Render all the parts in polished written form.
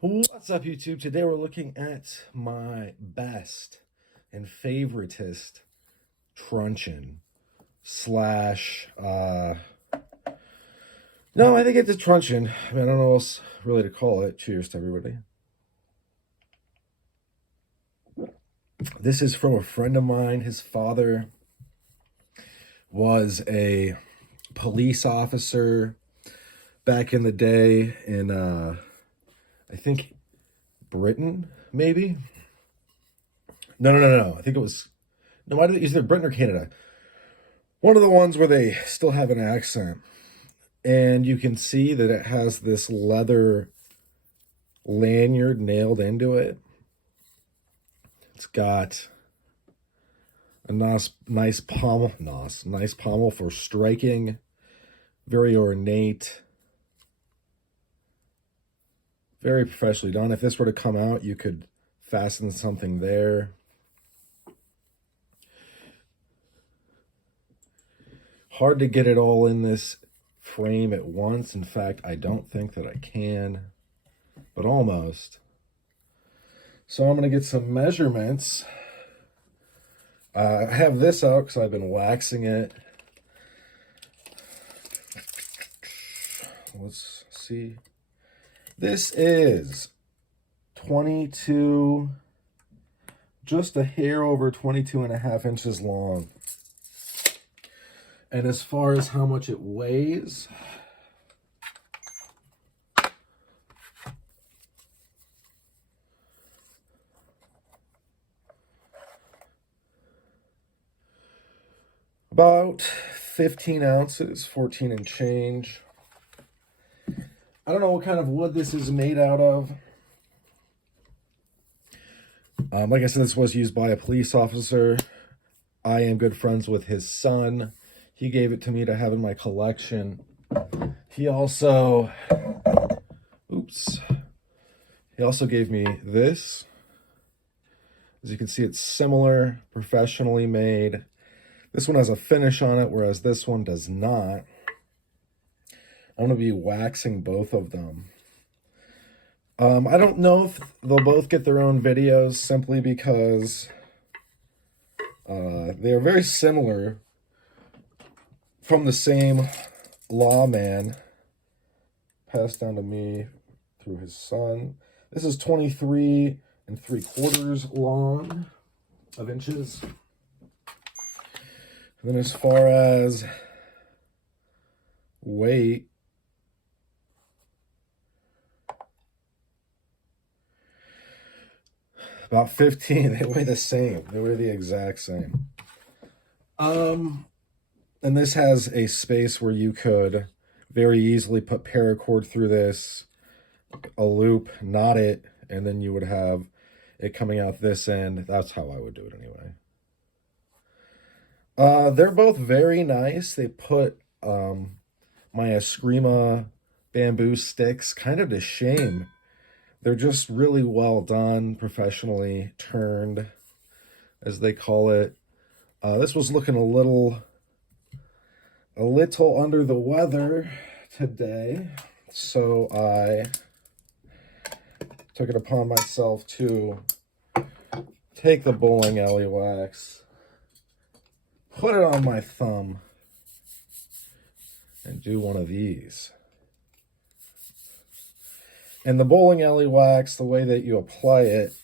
What's up, YouTube? Today we're looking at my best and favoritist truncheon slash, no, I think it's a truncheon. I mean, I don't know what else really to call it. Cheers to everybody. This is from a friend of mine. His father was a police officer back in the day in, I think, Britain, maybe? No. I think it was, no, either Britain or Canada. One of the ones where they still have an accent. And you can see that it has this leather lanyard nailed into it. It's got a nice pommel for striking. Very ornate. Very professionally done. If this were to come out, you could fasten something there. Hard to get it all in this frame at once. In fact, I don't think that I can, but almost. So I'm going to get some measurements. I have this out because I've been waxing it. Let's see. This is 22, just a hair over 22.5 inches long. And as far as how much it weighs, about 15 ounces, 14 and change. I don't know what kind of wood this is made out of. Like I said, this was used by a police officer. I am good friends with his son. He gave it to me to have in my collection. He also gave me this. As you can see, it's similar, professionally made. This one has a finish on it, whereas this one does not. I'm going to be waxing both of them. I don't know if they'll both get their own videos simply because they are very similar, from the same lawman, passed down to me through his son. This is 23 3/4 long of inches. And then as far as weight, about 15. They weigh the same. They weigh the exact same. And this has a space where you could very easily put paracord through this, a loop, knot it, and then you would have it coming out this end. That's how I would do it anyway. They're both very nice. They put my Eskrima bamboo sticks kind of to shame. They're just really well done, professionally turned, as they call it. This was looking a little under the weather today, so I took it upon myself to take the bowling alley wax, put it on my thumb, and do one of these. And the bowling alley wax, the way that you apply it,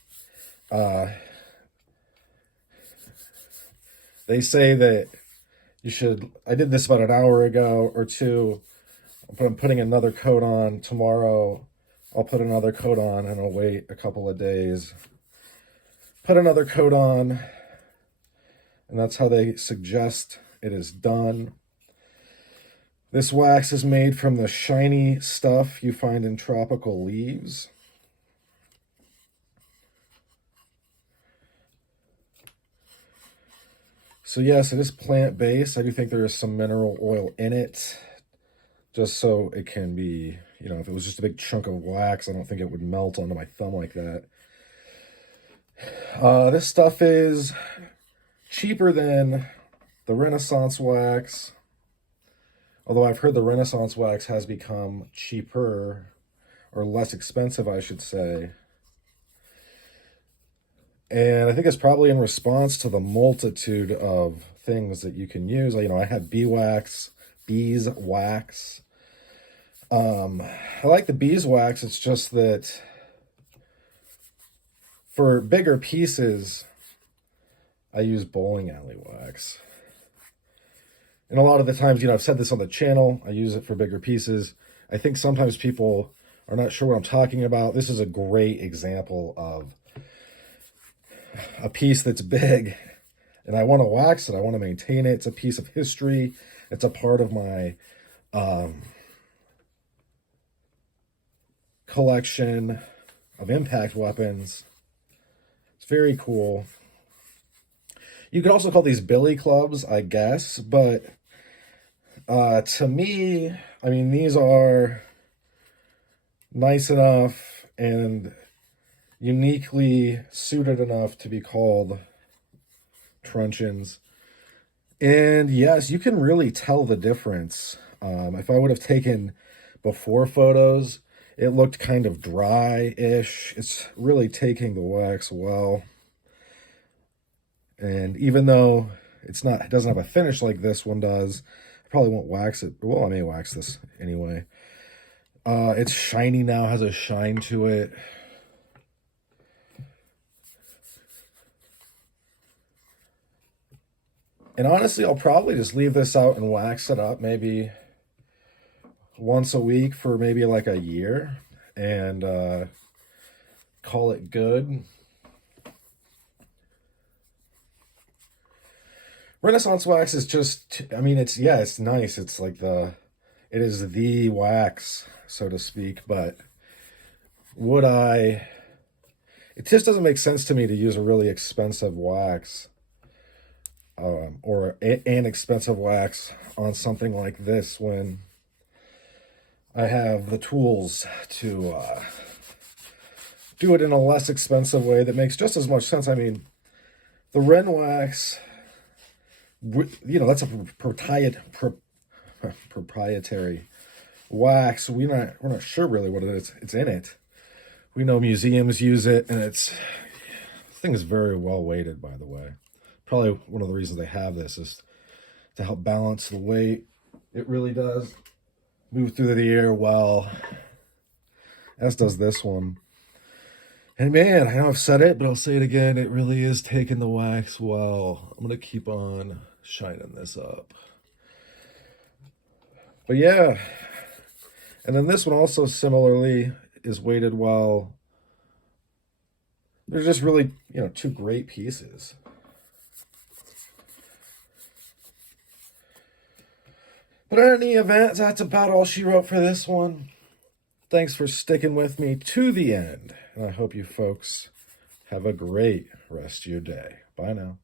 they say that you should, I did this about an hour ago or two, but I'm putting another coat on tomorrow. I'll put another coat on and I'll wait a couple of days. Put another coat on, and that's how they suggest it is done. This wax is made from the shiny stuff you find in tropical leaves. So yes, it is plant-based. I do think there is some mineral oil in it, just so it can be, you know, if it was just a big chunk of wax, I don't think it would melt onto my thumb like that. This stuff is cheaper than the Renaissance wax, although I've heard the Renaissance wax has become cheaper or less expensive, I should say. And I think it's probably in response to the multitude of things that you can use. You know, I have beeswax. I like the beeswax. It's just that for bigger pieces, I use bowling alley wax. And a lot of the times, you know, I've said this on the channel, I use it for bigger pieces. I think sometimes people are not sure what I'm talking about. This is a great example of a piece that's big, and I want to wax it. I want to maintain it. It's a piece of history. It's a part of my collection of impact weapons. It's very cool. You could also call these billy clubs, I guess, but to me, I mean, these are nice enough and uniquely suited enough to be called truncheons. And yes, you can really tell the difference. If I would have taken before photos, it looked kind of dry-ish. It's really taking the wax well. And even though it doesn't have a finish like this one does, I probably won't wax it. Well, I may wax this anyway. It's shiny now, has a shine to it. And honestly, I'll probably just leave this out and wax it up maybe once a week for maybe like a year and call it good. Renaissance wax is just, I mean, it's nice. It's like it is the wax, so to speak, but it just doesn't make sense to me to use a really expensive wax or an expensive wax on something like this when I have the tools to do it in a less expensive way that makes just as much sense. I mean, the Ren wax, you know, that's a proprietary wax. We're not sure really what it is. It's in it. We know museums use it, and the thing is very well weighted, by the way. Probably one of the reasons they have this is to help balance the weight. It really does move through the air well, as does this one. And man, I know I've said it, but I'll say it again. It really is taking the wax well. I'm going to keep on shining this up. But yeah. And then this one also similarly is weighted well. They're just really, you know, two great pieces. But in any event, that's about all she wrote for this one. Thanks for sticking with me to the end. And I hope you folks have a great rest of your day. Bye now.